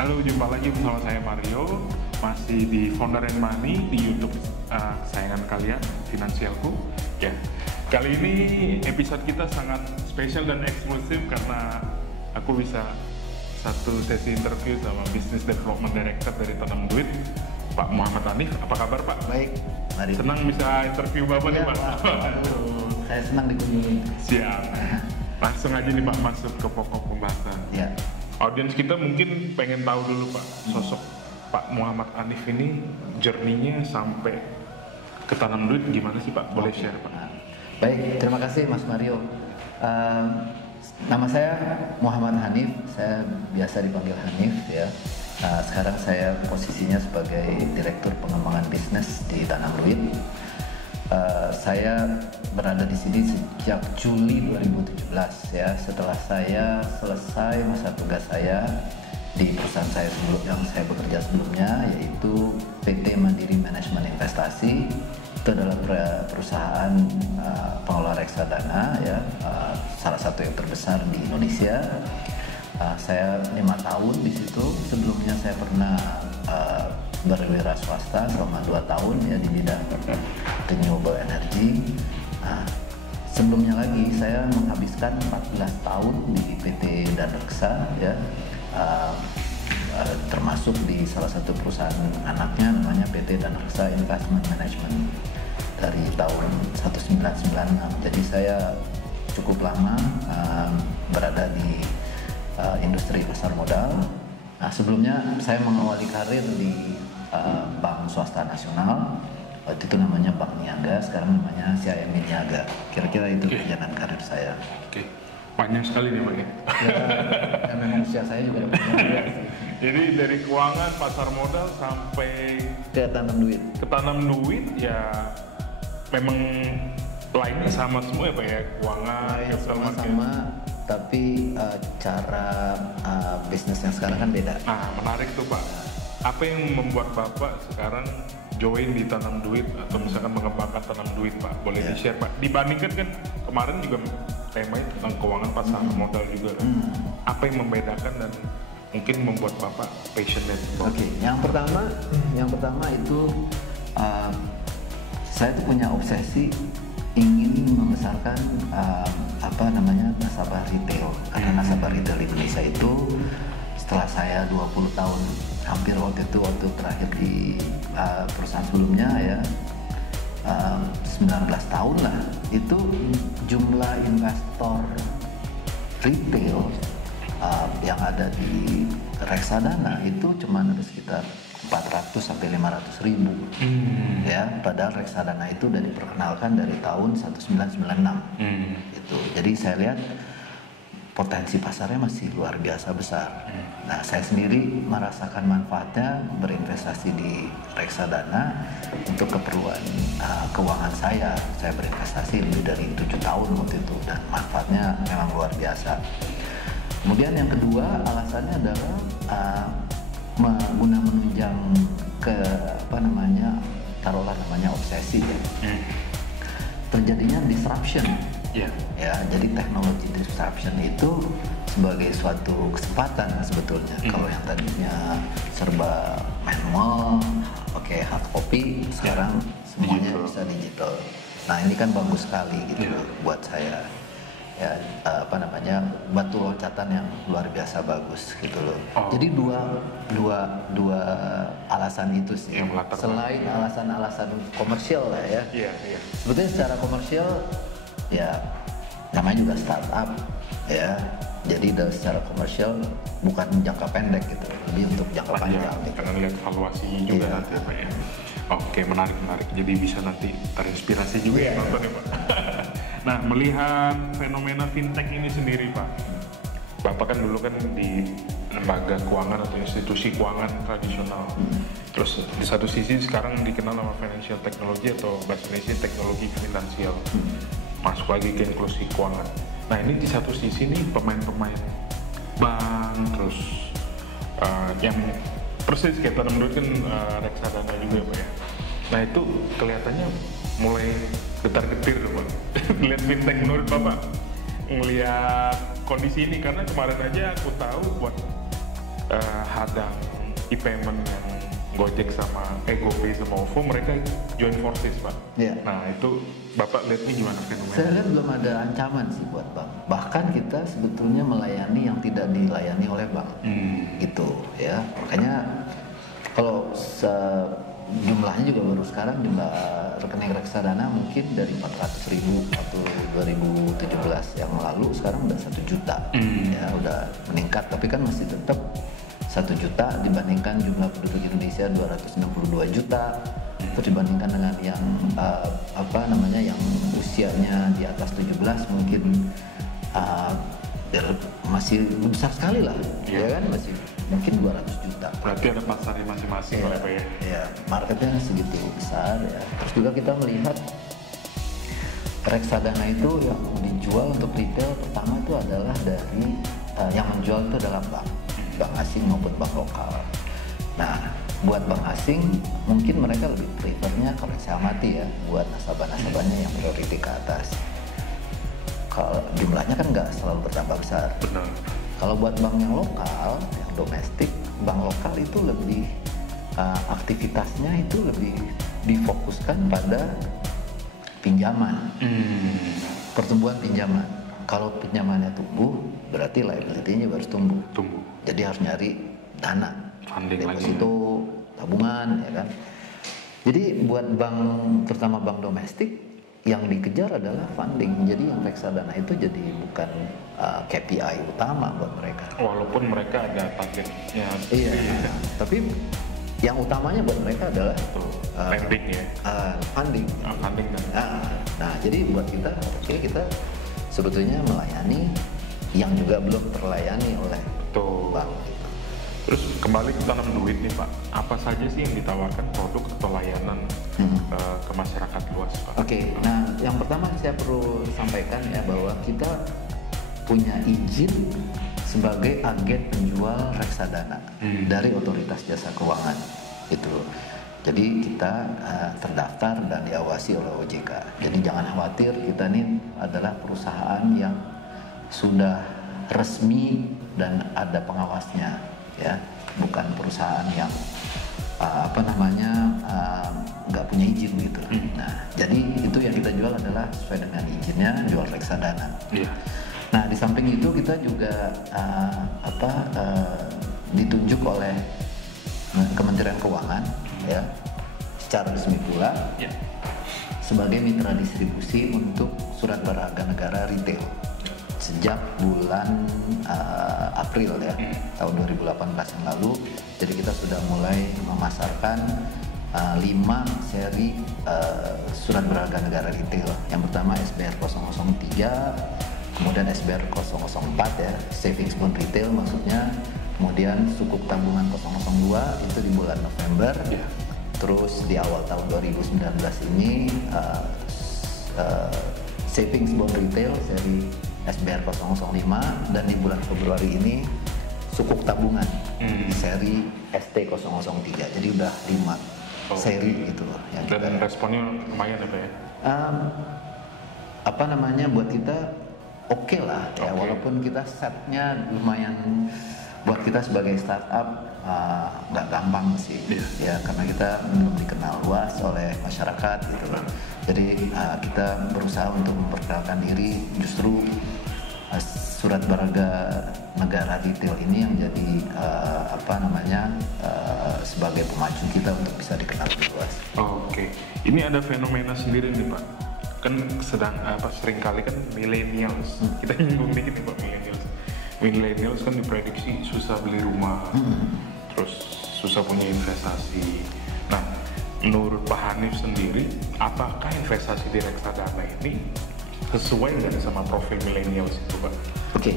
Halo, jumpa lagi bersama saya Mario, masih di Founder and Money di YouTube kesayangan kalian, Finansialku. Ya, kali ini episode kita sangat spesial dan eksklusif karena aku bisa satu sesi interview sama Business Development Director dari Tanam Duit, Pak Muhammad Hanif. Apa kabar Pak? Baik, mari. Senang bisa interview Bapak nih Pak. Saya senang dikunjungi. Siap. Langsung aja nih Pak masuk ke pokok pembahasan. Ya. Audiens kita mungkin pengen tahu dulu Pak, sosok Pak Muhammad Hanif ini journey-nya sampai ke Tanam Duit gimana sih Pak? Boleh share Pak? Baik, terima kasih Mas Mario. Nama saya Muhammad Hanif, saya biasa dipanggil Hanif ya. Sekarang saya posisinya sebagai Direktur Pengembangan Bisnis di Tanam Duit. Saya berada di sini sejak Juli 2017 ya, setelah saya selesai masa tugas saya di perusahaan saya yang saya bekerja sebelumnya, yaitu PT Mandiri Manajemen Investasi. Itu adalah perusahaan pengelola reksadana ya, salah satu yang terbesar di Indonesia. Saya 5 tahun di situ. Sebelumnya saya pernah berwira swasta selama 2 tahun ya di bidang renewable energy. Sebelumnya lagi saya menghabiskan 14 tahun di PT Danreksa ya, termasuk di salah satu perusahaan anaknya namanya PT Danreksa Investment Management dari tahun 1996. Jadi saya cukup lama berada di industri pasar modal. Sebelumnya saya mengawali karir di bank swasta nasional. Waktu itu namanya Bank Niaga, sekarang namanya CIMB Niaga. Kira-kira itu perjalanan karir saya. Oke, panjang sekali nih Pak ya. Ya memang usia saya juga panjang. Jadi dari keuangan, pasar modal sampai Ke Tanam Duit. ke Tanam Duit ya memang lainnya sama semua ya Pak ya, keuangan, capital market. Sama-sama, tapi cara bisnisnya sekarang kan beda. Menarik tuh Pak. Apa yang membuat Bapak sekarang join di Tanam Duit atau misalkan mengembangkan Tanam Duit Pak? Boleh di-share Pak? Dibandingkan kan kemarin juga temanya tentang keuangan pasar modal juga kan. Apa yang membedakan dan mungkin membuat Bapak passionate? Oke, yang pertama itu saya tuh punya obsesi ingin membesarkan nasabah retail. Karena nasabah retail Indonesia itu setelah saya 20 tahun hampir waktu terakhir di perusahaan sebelumnya ya, 19 tahun lah, itu jumlah investor retail yang ada di reksadana itu cuma ada sekitar 400 sampai 500 ribu ya, padahal reksadana itu udah diperkenalkan dari tahun 1996 itu. Jadi saya lihat potensi pasarnya masih luar biasa besar. Nah, saya sendiri merasakan manfaatnya berinvestasi di reksadana untuk keperluan keuangan saya. Saya berinvestasi lebih dari 7 tahun waktu itu dan manfaatnya memang luar biasa. Kemudian yang kedua alasannya adalah guna menunjang ke taruhlah namanya obsesi ya. Terjadinya disruption. Ya, jadi teknologi disruption itu sebagai suatu kesempatan sebetulnya. Kalau yang tadinya serba manual, pakai hard copy, sekarang semuanya bisa digital. Nah, ini kan bagus sekali gitu buat saya. Ya, batu loncatan yang luar biasa bagus gitu loh. Jadi dua alasan itu sih. Selain alasan-alasan komersial lah ya. Sebetulnya secara komersial ya namanya juga startup ya. Jadi secara komersial bukan jangka pendek gitu, lebih untuk jangka panjang. Karena lihat valuasinya juga nanti Pak ya. Oke, menarik. Jadi bisa nanti terinspirasi juga ya nonton ya Pak. Nah, melihat fenomena fintech ini sendiri Pak, Bapak kan dulu kan di lembaga keuangan atau institusi keuangan tradisional. Terus di satu sisi sekarang dikenal nama financial technology atau bahasa Indonesia teknologi finansial. Masuk lagi ke inklusi keuangan. Nah, ini di satu sisi nih pemain-pemain bank, terus yang persis kayak Tanam Duit kan reksadana juga Pak ya. Nah, itu kelihatannya mulai getar-getir Pak. Lihat fintech menurut Bapak ngelihat kondisi ini, karena kemarin aja aku tahu buat hadang e-payment yang Gojek sama GoPay sama OVO, mereka join forces, Pak. Iya. Nah, itu Bapak lihat ini gimana fenomena? Saya lihat belum ada ancaman sih buat bank. Bahkan kita sebetulnya melayani yang tidak dilayani oleh bank. Gitu ya. Makanya kalau jumlahnya juga baru sekarang, jumlah rekening reksadana mungkin dari 400.000 waktu 2017 yang lalu, sekarang udah 1 juta. Ya, udah meningkat, tapi kan masih tetap 1 juta dibandingkan jumlah penduduk Indonesia 262 juta. Terus dibandingkan dengan yang yang usianya di atas 17 mungkin masih besar sekali lah, ya kan, masih mungkin 200 juta. Berarti ada pasarnya masing-masing, Pak ya? Ya, marketnya segitu besar ya. Terus juga kita melihat reksadana itu yang dijual untuk retail pertama itu adalah dari yang menjual itu adalah bank asing maupun bank lokal. Nah, buat bank asing mungkin mereka lebih prefernya, kalau saya amati ya, buat nasabah-nasabahnya yang priority ke atas. Kalau jumlahnya kan nggak selalu bertambah besar. Benar. Kalau buat bank yang lokal, yang domestik, bank lokal itu lebih aktivitasnya itu lebih difokuskan pada pinjaman, pertumbuhan pinjaman. Kalau pinjamannya tumbuh, berarti liability-nya harus tumbuh. Jadi harus nyari dana, funding deposito, tabungan, ya kan. Jadi buat bank, terutama bank domestik, yang dikejar adalah funding. Jadi yang reksadana itu jadi bukan KPI utama buat mereka. Walaupun mereka ada targetnya. Iya. Tapi yang utamanya buat mereka adalah lending ya. Funding. Funding. Nah, jadi buat kita, kita sebetulnya melayani yang juga belum terlayani oleh bank. Terus kembali ke tanam duit nih, Pak. Apa saja sih yang ditawarkan produk atau layanan ke masyarakat luas, Pak? Oke, nah yang pertama saya perlu sampaikan ya bahwa kita punya izin sebagai agen penjual reksadana dari Otoritas Jasa Keuangan. Itu. Jadi kita terdaftar dan diawasi oleh OJK. Jadi jangan khawatir, kita ini adalah perusahaan yang sudah resmi dan ada pengawasnya, ya, bukan perusahaan yang nggak punya izin gitu. Nah, jadi itu yang kita jual adalah sesuai dengan izinnya, jual reksadana. Nah, di samping itu kita juga ditunjuk oleh Kementerian Keuangan, ya, secara resmi pula sebagai mitra distribusi untuk surat berharga negara retail sejak bulan April ya, tahun 2018 yang lalu. Jadi kita sudah mulai memasarkan 5 seri surat berharga negara retail. Yang pertama SBR 003, kemudian SBR 004 ya, savings bond retail maksudnya. Kemudian sukuk tabungan 002 itu di bulan November. Terus di awal tahun 2019 ini savings bond retail seri SBR 005, dan di bulan Februari ini sukuk tabungan seri ST 003. Jadi udah 5 seri gitu loh yang kita. Dan responnya lumayan apa ya? Buat kita oke lah ya, walaupun kita setnya lumayan. Buat kita sebagai startup nggak gampang sih, ya, karena kita belum dikenal luas oleh masyarakat gitu loh. Jadi kita berusaha untuk memperkenalkan diri, justru surat berharga negara retail ini yang jadi sebagai pemacu kita untuk bisa dikenal lebih luas. Oke. Ini ada fenomena sendiri nih, Pak. Kan seringkali kan millennials. Kita nyinggung dikit nih, Pak, millennials. Millennials kan diprediksi susah beli rumah, terus susah punya investasi. Nah, menurut Pak Hanif sendiri, apakah investasi di reksadana ini sesuai nggak sama profil millennials itu, Pak? Oke.